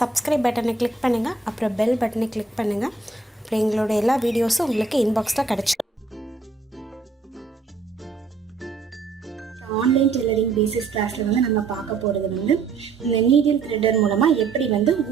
Subscribe பட்டனை click பண்ணுங்கள், அப்புறம் பெல் பட்டனை கிளிக் பண்ணுங்கள். அப்புறம் எங்களோட எல்லா வீடியோஸும் உங்களுக்கு இன்பாக்ஸில் கிடச்சிடும். ஆன்லைன் டெய்லரிங் பேசிஸ் கிளாஸில் நம்ம பார்க்க போகிறது இந்த நீடில் த்ரெட்டர் மூலமாக எப்படி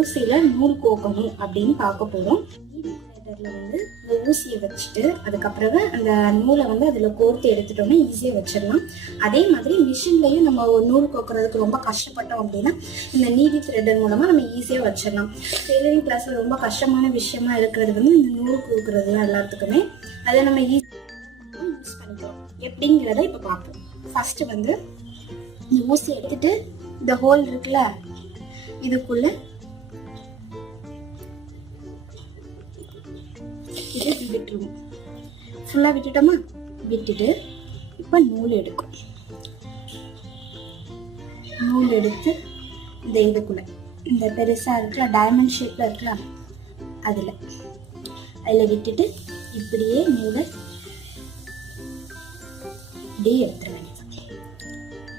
ஊசியில் நூல் கோக்கணும் அப்படின்னு பார்க்க போகிறோம். நீடில் த்ரெட்டரில் இந்த ஊசியை வச்சுட்டு அதுக்கப்புறம் அந்த நூலை அதில் கோர்த்து எடுத்துட்டோம்னா ஈஸியாக வச்சிடலாம். அதே மாதிரி மிஷின்லையும் நம்ம ஒரு நூல் கோக்குறதுக்கு ரொம்ப கஷ்டப்பட்டோம் அப்படின்னா இந்த நீடில் த்ரெட்டர் மூலமாக நம்ம ஈஸியாக வச்சிடலாம். டெய்லரிங் கிளாஸில் ரொம்ப கஷ்டமான விஷயமா இருக்கிறது இந்த நூல் கோக்குறது தான் எல்லாத்துக்குமே. அதை நம்ம ஈஸியாக யூஸ் பண்ணிக்கிறோம். எப்படிங்கிறத இப்போ பார்ப்போம். ஃபர்ஸ்ட் இந்த ஊசி எடுத்துட்டு இந்த ஹோல் இருக்குல்ல இதுக்குள்ள இது விட்டுருவோம். ஃபுல்லா விட்டுட்டோமா? விட்டுட்டு இப்ப நூல் எடுக்கும். நூல் எடுத்து இந்த இதுக்குள்ள இந்த பெருசா இருக்குல்ல டைமண்ட் ஷேப்ல இருக்குல்ல அதுல விட்டுட்டு இப்படியே நூலை இப்படியே எடுத்துட வேண்டியது.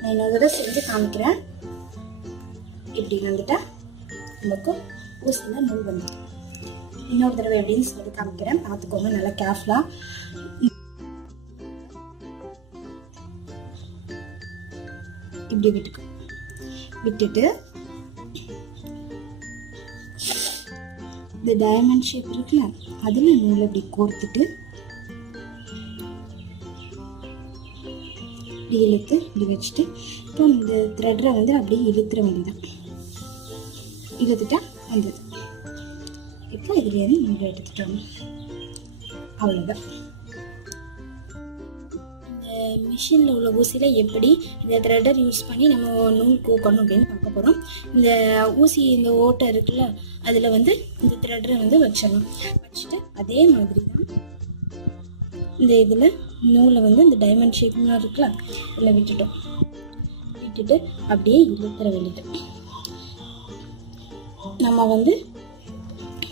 நான் இன்னொரு தடவை செஞ்சு காமிக்கிறேன். இப்படி வந்துட்டா நமக்கு ஊசியில் நூல் வந்துடும். இன்னொரு தடவை எப்படின்னு சொல்லி காமிக்கிறேன், பார்த்துக்கோங்க நல்லா கேர்ஃபுல்லா. இப்படி விட்டுட்டு இந்த டைமண்ட் ஷேப் இருக்குல்ல அதுல நூலை இப்படி கோர்த்துட்டு இப்படி இழுத்து இப்படி வச்சுட்டு இப்போ இந்த த்ரெட்டரை அப்படியே இழுத்துற வேண்டியதான். இழுத்துட்டா வந்தது. இப்போ இதுலேருந்து நூல் எடுத்துட்டோம். அவ்வளோதான். இந்த மிஷினில் உள்ள ஊசியில் எப்படி இந்த த்ரெட்டர் யூஸ் பண்ணி நம்ம நூல் கோக்கணும் அப்படின்னு பார்க்க போகிறோம். இந்த ஊசி இந்த ஓட்டை இருக்குல்ல அதில் இந்த த்ரெட்டரை வச்சிடணும். வச்சுட்டு அதே மாதிரி தான் இந்த இதில் நூலை இந்த டைமண்ட் ஷேப்லாம் இருக்குல்ல இதில் விட்டுட்டு அப்படியே இழுத்துற வேண்டியது. நம்ம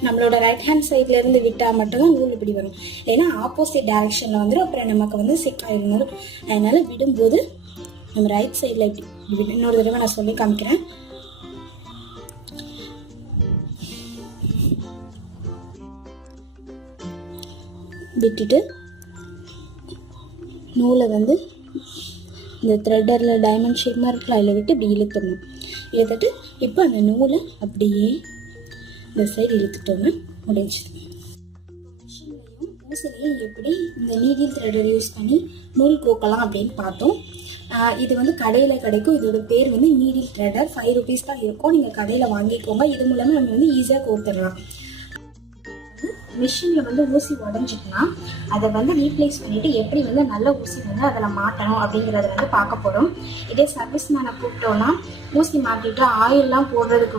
நம்மளோட ரைட் ஹேண்ட் சைட்ல இருந்து விட்டால் மட்டும்தான் நூல் இப்படி வரும். ஏன்னா ஆப்போசிட் டைரக்ஷன்ல வந்துடும். அப்புறம் நமக்கு சிக் ஆயிடும். அதனால விடும்போது நம்ம ரைட் சைட்ல இப்படி இன்னொரு தடவை நான் சொல்லி காமிக்கிறேன். விட்டுட்டு நூலை இந்த த்ரெட்டரில் டைமண்ட் ஷேப் மாதிரி இருக்குல்ல அதில் விட்டு இப்படி இழுத்துடணும். இழுத்துட்டு இப்போ அந்த நூலை அப்படியே இந்த சைடு இழுத்துட்டோம்னா முடிஞ்சிடும். மிஷின்லையும் ஊசிலையும் எப்படி இந்த நீடில் த்ரெட்டர் யூஸ் பண்ணி நூல் கோக்கலாம் அப்படின்னு பார்த்தோம். இது கடையில் கிடைக்கும். இதோட பேர் நீடில் த்ரெட்டர். 5 rupees தான் இருக்கும். நீங்கள் கடையில் வாங்கிக்கோங்க. இது மூலமாக நம்ம ஈஸியாக கோர்த்துடலாம். மிஷினில் ஊசி உடஞ்சிட்டுனா அதை ரீப்ளேஸ் பண்ணிவிட்டு எப்படி நல்ல ஊசி அதில் மாட்டணும் அப்படிங்கிறத பார்க்க போகிறோம். இதே சர்வீஸ் மேனை கூப்பிட்டோன்னா ஊசி மாட்டிட்டு ஆயிலெலாம் போடுறதுக்கு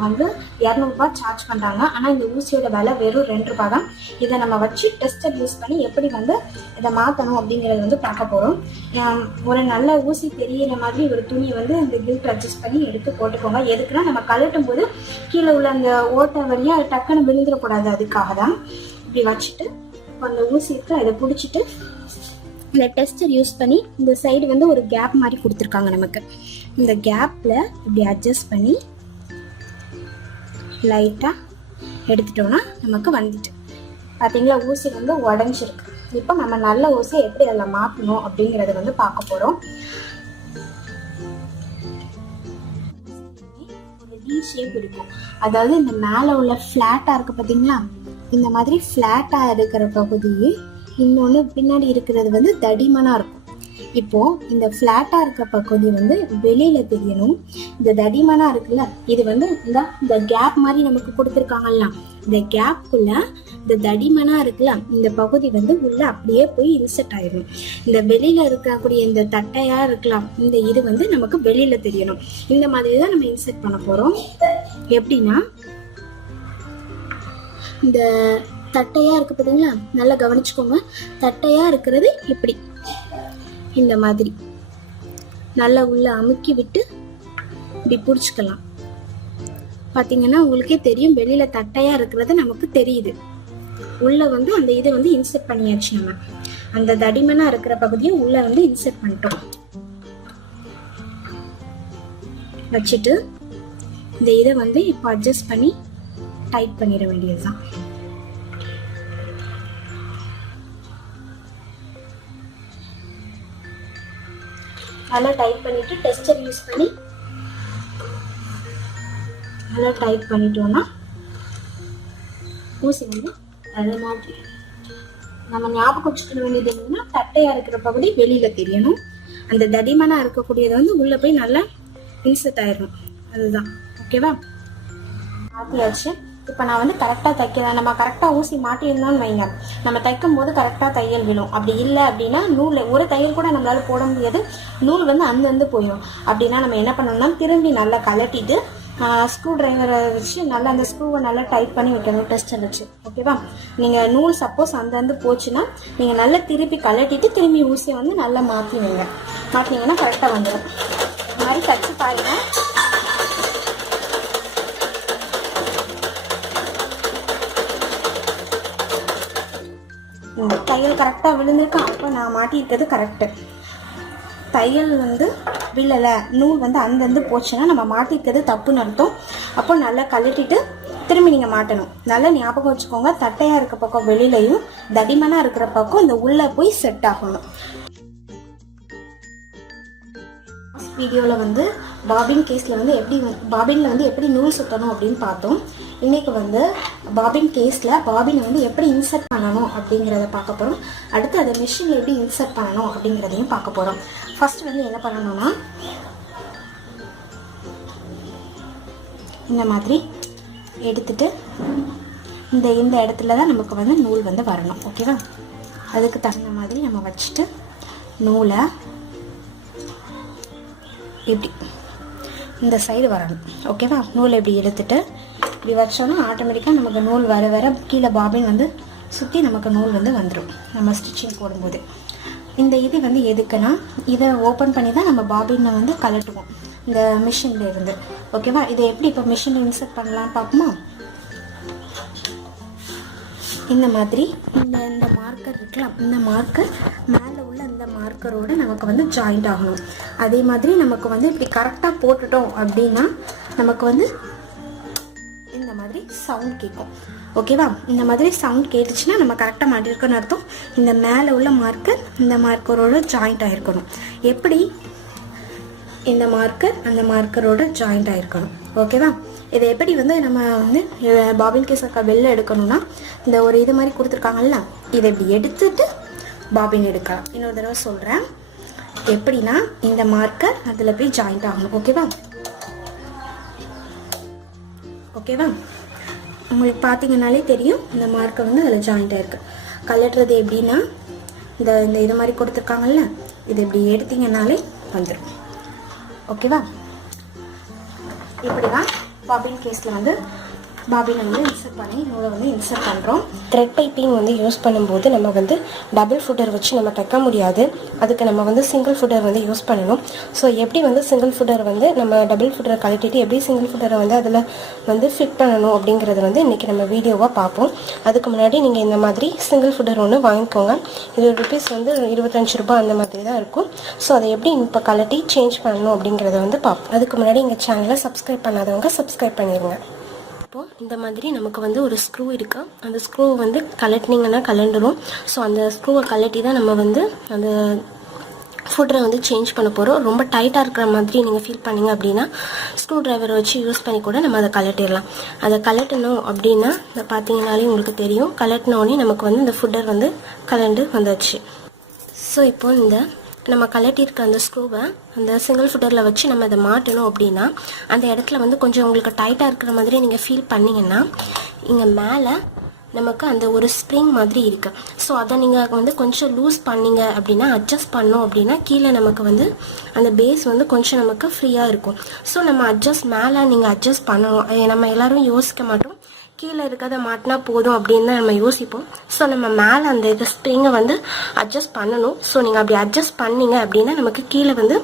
200 ரூபாய் சார்ஜ் பண்ணுறாங்க. ஆனால் இந்த ஊசியோட விலை வெறும் 2 ரூபாய் தான். இதை நம்ம வச்சு டெஸ்டர் யூஸ் பண்ணி எப்படி இதை மாற்றணும் அப்படிங்கிறத பார்க்க போகிறோம். ஒரு நல்ல ஊசி தெரியிற மாதிரி ஒரு துணியை அந்த கில்ட் அட்ஜஸ்ட் பண்ணி எடுத்து போட்டுக்கோங்க. எதுக்குன்னா நம்ம கழட்டும் போது கீழே உள்ள அந்த ஓட்டை வழியாக டக்குன்னு விழுந்துடக்கூடாது. அதுக்காக தான் இப்படி வச்சுட்டு அந்த ஊசி இருக்கு அதை பிடிச்சிட்டு இந்த டெஸ்டர் யூஸ் பண்ணி இந்த சைடு ஒரு கேப் மாதிரி கொடுத்துருக்காங்க. நமக்கு இந்த கேப்ல இப்படி அட்ஜஸ்ட் பண்ணி லைட்டா எடுத்துட்டோம்னா நமக்கு வந்துட்டு பார்த்தீங்களா ஊசி உடஞ்சிருக்கு. இப்போ நம்ம நல்ல ஊசியை எப்படி அதில் மாற்றணும் அப்படிங்கிறத பார்க்க போகிறோம். ஒரு டி ஷேப் இருக்கும். அதாவது இந்த மேலே உள்ள ஃப்ளாட்டாக இருக்குது பார்த்தீங்களா, இந்த மாதிரி ஃப்ளாட்டாக இருக்கிற பகுதி இன்னொன்று பின்னாடி இருக்கிறது தடிமனாக இருக்கும். இப்போ இந்த ஃப்ளாட்டாக இருக்க பகுதி வெளியில தெரியணும். இந்த தடிமனாக இருக்குல்ல இது இந்த கேப் மாதிரி நமக்கு கொடுத்துருக்காங்கல்ல, இந்த கேப்புக்குள்ள இந்த தடிமனாக இருக்குல்ல இந்த பகுதி உள்ள அப்படியே போய் இன்செர்ட் ஆயிடும். இந்த வெளியில இருக்கக்கூடிய இந்த தட்டையா இருக்கலாம் இந்த இது நமக்கு வெளியில தெரியணும். இந்த மாதிரி தான் நம்ம இன்செர்ட் பண்ண போறோம். எப்படின்னா இந்த தட்டையா இருக்கு பார்த்தீங்களா, நல்லா கவனிச்சுக்கோங்க. தட்டையா இருக்கிறது இப்படி இந்த மாதிரி நல்லா உள்ள அமுக்கி விட்டு இப்படி பிடிச்சிக்கலாம். பார்த்தீங்கன்னா உங்களுக்கே தெரியும் வெளியில தட்டையா இருக்கிறது நமக்கு தெரியுது. உள்ள அந்த இதை இன்செர்ட் பண்ணியாச்சு. நம்ம அந்த தடிமனா இருக்கிற பகுதியை உள்ள இன்செர்ட் பண்ணிட்டோம். வச்சுட்டு இந்த இதை இப்போ அட்ஜஸ்ட் பண்ணி டைட் பண்ணிட வேண்டியதுதான். நல்லா டைட் பண்ணிட்டு டெஸ்டர் யூஸ் பண்ணி நல்லா டைட் பண்ணிட்டோம்னா ஊசி வந்து அது மாதிரி நம்ம ஞாபகம் வச்சுக்க வேண்டியது என்னன்னா, தட்டையா இருக்கிற பகுதி வெளியில தெரியணும், அந்த தடிமனா இருக்கக்கூடியது வந்து உள்ள போய் நல்லா இன்செர்ட் ஆயிடணும். அதுதான். ஓகேவா? மாட்டியாச்சு. இப்போ நான் வந்து கரெக்டாக தைக்கிறேன். நம்ம கரெக்டாக ஊசி மாட்டியிருந்தோம்னு வைங்க, நம்ம தைக்கும் போது கரெக்டாக தையல் விழும். அப்படி இல்லை அப்படின்னா நூல் ஒரு தையல் கூட நம்மளால போட முடியாது, நூல் வந்து அந்தந்து போயிடும். அப்படின்னா நம்ம என்ன பண்ணணும்னா, திரும்பி நல்லா கலட்டிட்டு ஸ்க்ரூ டிரைவரை வச்சு நல்லா அந்த ஸ்க்ரூவை நல்லா டைட் பண்ணி வைக்கணும் டெஸ்டர் வச்சு. ஓகேவா? நீங்கள் நூல் சப்போஸ் அந்தந்து போச்சுன்னா நீங்கள் நல்லா திருப்பி கலட்டிட்டு திரும்பி ஊசியை வந்து நல்லா மாற்றிடுங்க. மாற்றினீங்கன்னா கரெக்டாக வந்துடும். இந்த மாதிரி தச்சு பாருங்க. தையல் கரெக்டாக விழுந்திருக்கா, அப்போ நான் மாட்டியிருக்கிறது கரெக்டு. தையல் வந்து விழலை, நூல் வந்து அந்தந்து போச்சுன்னா நம்ம மாட்டிருக்கிறது தப்புன்னு அர்த்தம். அப்போ நல்லா கழட்டிட்டு திரும்பி நீங்கள் மாட்டணும். நல்லா ஞாபகம் வச்சுக்கோங்க, தட்டையாக இருக்க பக்கம் வெளியிலையும் தடிமனாக இருக்கிற பக்கம் இந்த உள்ளே போய் செட் ஆகணும். வீடியோவில் வந்து பாபின் கேஸில் வந்து பாபினில் வந்து எப்படி நூல் சுற்றணும் அப்படின்னு பார்த்தோம். இன்றைக்கி வந்து பாபின் கேஸில் பாபினை வந்து எப்படி இன்சர்ட் பண்ணணும் அப்படிங்கிறத பார்க்க போகிறோம். அடுத்து அதை மிஷினில் எப்படி இன்சர்ட் பண்ணணும் அப்படிங்கிறதையும் பார்க்க போகிறோம். ஃபர்ஸ்ட் வந்து என்ன பண்ணணும்னா, இந்த மாதிரி எடுத்துட்டு இந்த இடத்துல தான் நமக்கு வந்து நூல் வந்து வரணும். ஓகேவா? அதுக்கு தகுந்த மாதிரி நம்ம வச்சுட்டு நூலை இப்படி இந்த சைடு வரணும். ஓகேவா? நூல் இப்படி எடுத்துட்டு இப்படி வச்சோன்னா ஆட்டோமேட்டிக்காக நமக்கு நூல் வர வர கீழே பாபின் வந்து சுற்றி நமக்கு நூல் வந்து வந்துடும் நம்ம ஸ்டிச்சிங் போடும்போது. இந்த இது வந்து எதுக்குன்னா, இதை ஓப்பன் பண்ணி தான் நம்ம பாபினை வந்து கலட்டுவோம் இந்த மிஷினில் இருந்து. ஓகேவா? இதை எப்படி இப்போ மிஷினில் இன்சர்ட் பண்ணலான்னு பார்ப்போமா? இந்த மாதிரி இந்த மார்க்கர் இருக்கலாம், இந்த மார்க்கர் மேலே உள்ள இந்த மார்க்கரோடு நமக்கு வந்து ஜாயிண்ட் ஆகணும். அதே மாதிரி நமக்கு வந்து இப்படி கரெக்டாக போட்டுட்டோம் அப்படின்னா நமக்கு வந்து இந்த மாதிரி சவுண்ட் கேட்கும். ஓகேவா? இந்த மாதிரி சவுண்ட் கேட்டுச்சுன்னா நம்ம கரெக்டாக மாட்டிருக்கோன்னு அர்த்தம். இந்த மேலே உள்ள மார்க்கர் இந்த மார்க்கரோட ஜாயிண்ட் ஆகிருக்கணும். எப்படி? இந்த மார்க்கர் அந்த மார்க்கரோட ஜாயிண்ட் ஆகிருக்கணும். ஓகேவா? இதை எப்படி வந்து நம்ம வந்து பாபின் கேஸ் வெளில எடுக்கணும்னா, இந்த ஒரு இது மாதிரி கொடுத்துருக்காங்கல்ல, இதை இப்படி எடுத்துட்டு பாபின் எடுக்கலாம். இன்னொரு தடவை சொல்கிறேன். எப்படின்னா, இந்த மார்க்கர் அதில் போய் ஜாயிண்ட் ஆகணும். ஓகேவா? ஓகேவா? உங்களுக்கு பார்த்தீங்கன்னாலே தெரியும் இந்த மார்க்கர் வந்து அதில் ஜாயிண்ட் ஆகிருக்கு. கலட்டுறது எப்படின்னா, இந்த இது மாதிரி கொடுத்துருக்காங்கல்ல, இது இப்படி எடுத்தீங்கன்னாலே வந்துடும். ஓகேவா? இப்படி தான் பாபின் கேஸில் வந்து பாபினை வந்து இன்சர்ட் பண்ணி நூலை வந்து இன்சர்ட் பண்ணுறோம். த்ரெட் பைப்பிங் வந்து யூஸ் பண்ணும்போது நம்ம வந்து டபுள் ஃபுட்டர் வச்சு நம்ம தைக்க முடியாது. அதுக்கு நம்ம வந்து சிங்கிள் ஃபுட்டர் வந்து யூஸ் பண்ணணும். ஸோ எப்படி வந்து சிங்கிள் ஃபுட்டர் வந்து நம்ம டபுள் ஃபுட்டரை கழட்டிட்டு எப்படி சிங்கிள் ஃபுட்டரை வந்து அதில் வந்து ஃபிட் பண்ணணும் அப்படிங்கிறது வந்து இன்றைக்கி நம்ம வீடியோவாக பார்ப்போம். அதுக்கு முன்னாடி நீங்கள் இந்த மாதிரி சிங்கிள் ஃபுட்டர் ஒன்று வாங்கிக்கோங்க. இது ருபீஸ் வந்து 25 ரூபாய் அந்த மாதிரி தான் இருக்கும். ஸோ அதை எப்படி இப்போ கழட்டி சேஞ்ச் பண்ணணும் அப்படிங்கிறத வந்து பார்ப்போம். அதுக்கு முன்னாடி எங்கள் சேனலை சப்ஸ்கிரைப் பண்ணாதவங்க சப்ஸ்கிரைப் பண்ணிடுங்க. இப்போது இந்த மாதிரி நமக்கு வந்து ஒரு ஸ்க்ரூ இருக்குது. அந்த ஸ்க்ரூவை வந்து கலட்டினீங்கன்னா கலண்டுரும். ஸோ அந்த ஸ்க்ரூவை கலட்டி தான் நம்ம வந்து அந்த ஃபுட்டரை வந்து சேஞ்ச் பண்ண போகிறோம். ரொம்ப டைட்டாக இருக்கிற மாதிரி நீங்கள் ஃபீல் பண்ணிங்க அப்படின்னா ஸ்க்ரூ டிரைவரை வச்சு யூஸ் பண்ணி கூட நம்ம அதை கலட்டிடலாம். அதை கலட்டணும் அப்படின்னா பார்த்தீங்கன்னாலே உங்களுக்கு தெரியும், கலட்டினோடனே நமக்கு வந்து இந்த ஃபுட்டர் வந்து கலண்டு வந்துடுச்சு. ஸோ இப்போ இந்த நம்ம கலட்டியிருக்க அந்த ஸ்க்ரூவை அந்த சிங்கிள் ஃபுட்டரில் வச்சு நம்ம அதை மாட்டணும் அப்படின்னா அந்த இடத்துல வந்து கொஞ்சம் உங்களுக்கு டைட்டாக இருக்கிற மாதிரி நீங்கள் ஃபீல் பண்ணிங்கன்னா இங்கே மேலே நமக்கு அந்த ஒரு ஸ்ப்ரிங் மாதிரி இருக்குது. ஸோ அதை நீங்கள் வந்து கொஞ்சம் லூஸ் பண்ணிங்க அப்படின்னா அட்ஜஸ்ட் பண்ணோம் அப்படின்னா கீழே நமக்கு வந்து அந்த பேஸ் வந்து கொஞ்சம் நமக்கு ஃப்ரீயாக இருக்கும். ஸோ நம்ம மேலே நீங்கள் அட்ஜஸ்ட் பண்ணணும். நம்ம எல்லோரும் யோசிக்க மாட்டோம், கீழே இருக்கிறத மாட்டினா போதும் அப்படின்னு தான் நம்ம யோசிப்போம். ஸோ நம்ம மேலே அந்த இது ஸ்ப்ரிங்கை வந்து அட்ஜஸ்ட் பண்ணணும். ஸோ நீங்கள் அப்படி அட்ஜஸ்ட் பண்ணிங்க அப்படின்னா நமக்கு கீழே வந்து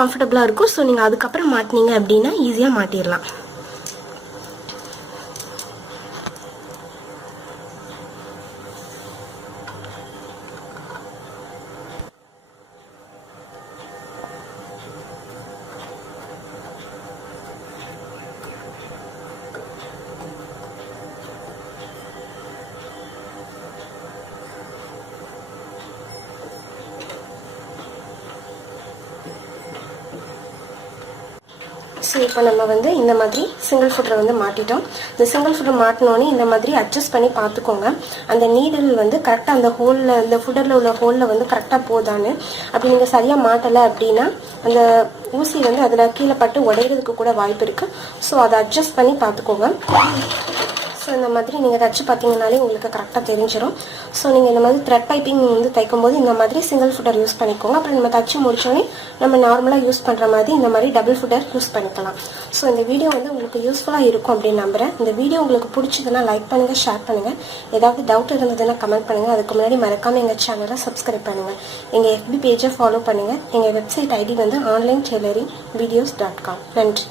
கம்ஃபர்டபுளாக இருக்கும். ஸோ நீங்கள் அதுக்கப்புறம் மாட்டினீங்க அப்படின்னா ஈஸியாக மாட்டிடலாம். ஸோ இப்போ நம்ம வந்து இந்த மாதிரி சிங்கிள் ஃபுட்டரை வந்து மாட்டிட்டோம். இந்த சிங்கிள் ஃபுட்டர் மாட்டினோன்னே இந்த மாதிரி அட்ஜஸ்ட் பண்ணி பார்த்துக்கோங்க. அந்த நீடில் வந்து கரெக்டாக அந்த ஹோலில், இந்த ஃபுட்டரில் உள்ள ஹோலில் வந்து கரெக்டாக போதான்னு. அப்படி நீங்கள் சரியாக மாட்டலை அப்படின்னா அந்த ஊசி வந்து அதில் கீழே பட்டு உடையிறதுக்கு கூட வாய்ப்பு இருக்குது. ஸோ அதை அட்ஜஸ்ட் பண்ணி பார்த்துக்கோங்க. ஸோ இந்த மாதிரி நீங்கள் தச்சு பார்த்தீங்கனாலே உங்களுக்கு கரெக்டாக தெரிஞ்சிடும். ஸோ நீங்கள் இந்த மாதிரி த்ரெட் பைப்பிங் வந்து தைக்கும்போது இந்த மாதிரி சிங்கிள் ஃபுட்டர் யூஸ் பண்ணிக்கோங்க. அப்புறம் நம்ம தச்சு முடிச்சோடனே நம்ம நார்மலாக யூஸ் பண்ணுற மாதிரி இந்த மாதிரி டபுள் ஃபுட்டர் யூஸ் பண்ணிக்கலாம். ஸோ இந்த வீடியோ வந்து உங்களுக்கு யூஸ்ஃபுல்லாக இருக்கும் அப்படின்னு நம்புகிறேன். இந்த வீடியோ உங்களுக்கு பிடிச்சதுன்னா லைக் பண்ணுங்கள், ஷேர் பண்ணுங்கள். ஏதாவது டவுட் இருந்ததுன்னா கமெண்ட் பண்ணுங்கள். அதுக்கு முன்னாடி மறக்காமல் எங்கள் சேனலை சப்ஸ்கிரைப் பண்ணுங்கள். எங்கள் FB பேஜை ஃபாலோ பண்ணுங்கள். எங்கள் வெப்சைட் ஐடி வந்து onlinetailoringvideos.com. நன்றி.